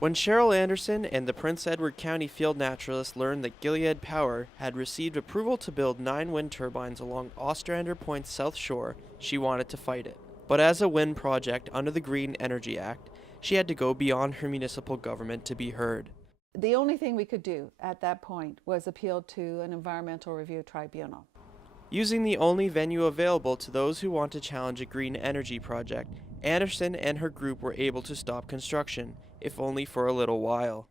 When Cheryl Anderson and the Prince Edward County field naturalists learned that Gilead Power had received approval to build 9 wind turbines along Ostrander Point's south shore, she wanted to fight it. But as a wind project under the Green Energy Act, she had to go beyond her municipal government to be heard. The only thing we could do at that point was appeal to an environmental review tribunal. Using the only venue available to those who want to challenge a green energy project, Anderson and her group were able to stop construction, if only for a little while.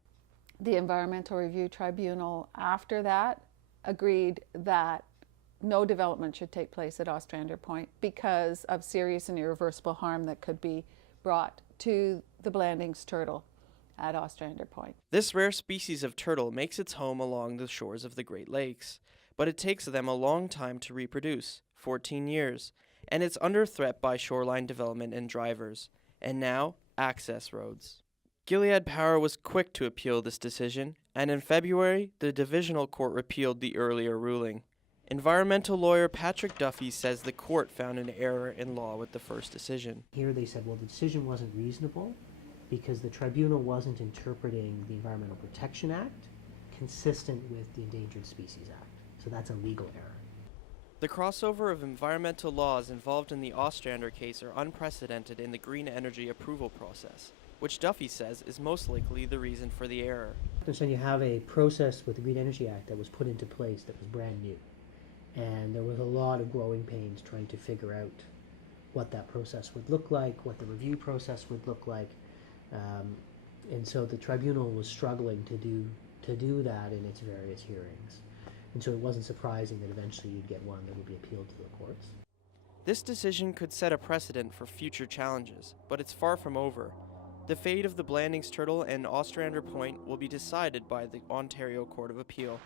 The environmental review tribunal after that agreed that no development should take place at Ostrander Point because of serious and irreversible harm that could be brought to the Blandings turtle at Ostrander Point. This rare species of turtle makes its home along the shores of the Great Lakes, but it takes them a long time to reproduce, 14 years, and it's under threat by shoreline development and drivers, and now access roads. Gilead Power was quick to appeal this decision, and in February, the Divisional Court repealed the earlier ruling. Environmental lawyer Patrick Duffy says the court found an error in law with the first decision. Here they said, well, the decision wasn't reasonable because the tribunal wasn't interpreting the Environmental Protection Act consistent with the Endangered Species Act. So that's a legal error. The crossover of environmental laws involved in the Ostrander case are unprecedented in the green energy approval process, which Duffy says is most likely the reason for the error. So you have a process with the Green Energy Act that was put into place that was brand new. And there was a lot of growing pains trying to figure out what that process would look like, what the review process would look like. And so the tribunal was struggling to do that in its various hearings. And so it wasn't surprising that eventually you'd get one that would be appealed to the courts. This decision could set a precedent for future challenges, but it's far from over. The fate of the Blandings turtle and Ostrander Point will be decided by the Ontario Court of Appeal.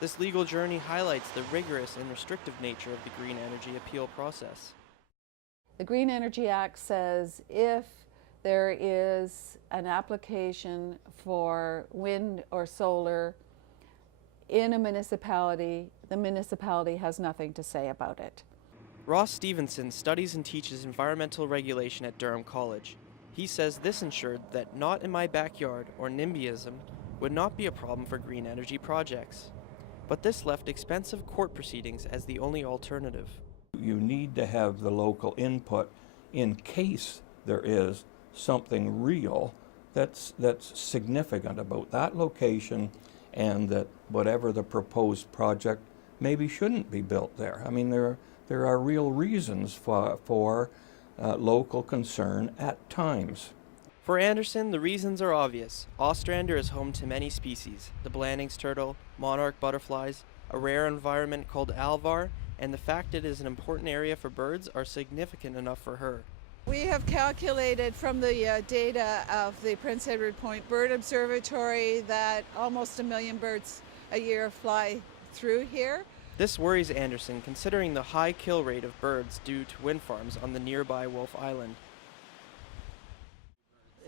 This legal journey highlights the rigorous and restrictive nature of the green energy appeal process. The Green Energy Act says if there is an application for wind or solar in a municipality, the municipality has nothing to say about it. Ross Stevenson studies and teaches environmental regulation at Durham College. He says this ensured that not in my backyard or NIMBYism would not be a problem for green energy projects. But this left expensive court proceedings as the only alternative. You need to have the local input in case there is something real that's significant about that location, and that whatever the proposed project maybe shouldn't be built there. I mean, there are real reasons for local concern at times. For Anderson, the reasons are obvious. Ostrander is home to many species: the Blandings turtle, monarch butterflies, a rare environment called alvar, and the fact it is an important area for birds are significant enough for her. We have calculated from the data of the Prince Edward Point Bird Observatory that almost 1 million birds a year fly through here. This worries Anderson, considering the high kill rate of birds due to wind farms on the nearby Wolfe Island.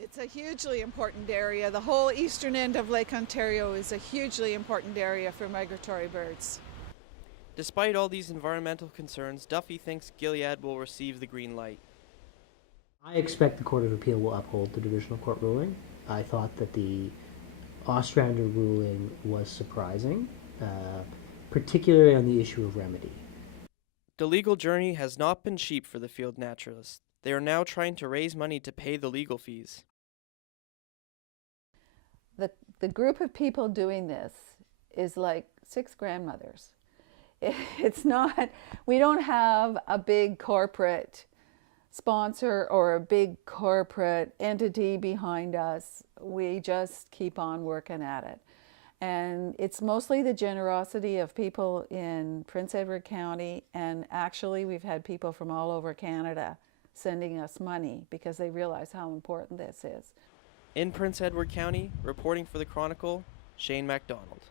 It's a hugely important area. The whole eastern end of Lake Ontario is a hugely important area for migratory birds. Despite all these environmental concerns, Duffy thinks Gilead will receive the green light. I expect the Court of Appeal will uphold the Divisional Court ruling. I thought that the Ostrander ruling was surprising, particularly on the issue of remedy. The legal journey has not been cheap for the field naturalists. They are now trying to raise money to pay the legal fees. The group of people doing this is like 6 grandmothers. It's not, we don't have a big corporate sponsor or a big corporate entity behind us. We just keep on working at it. And it's mostly the generosity of people in Prince Edward County, and actually we've had people from all over Canada sending us money because they realize how important this is. In Prince Edward County, reporting for the Chronicle, Shane MacDonald.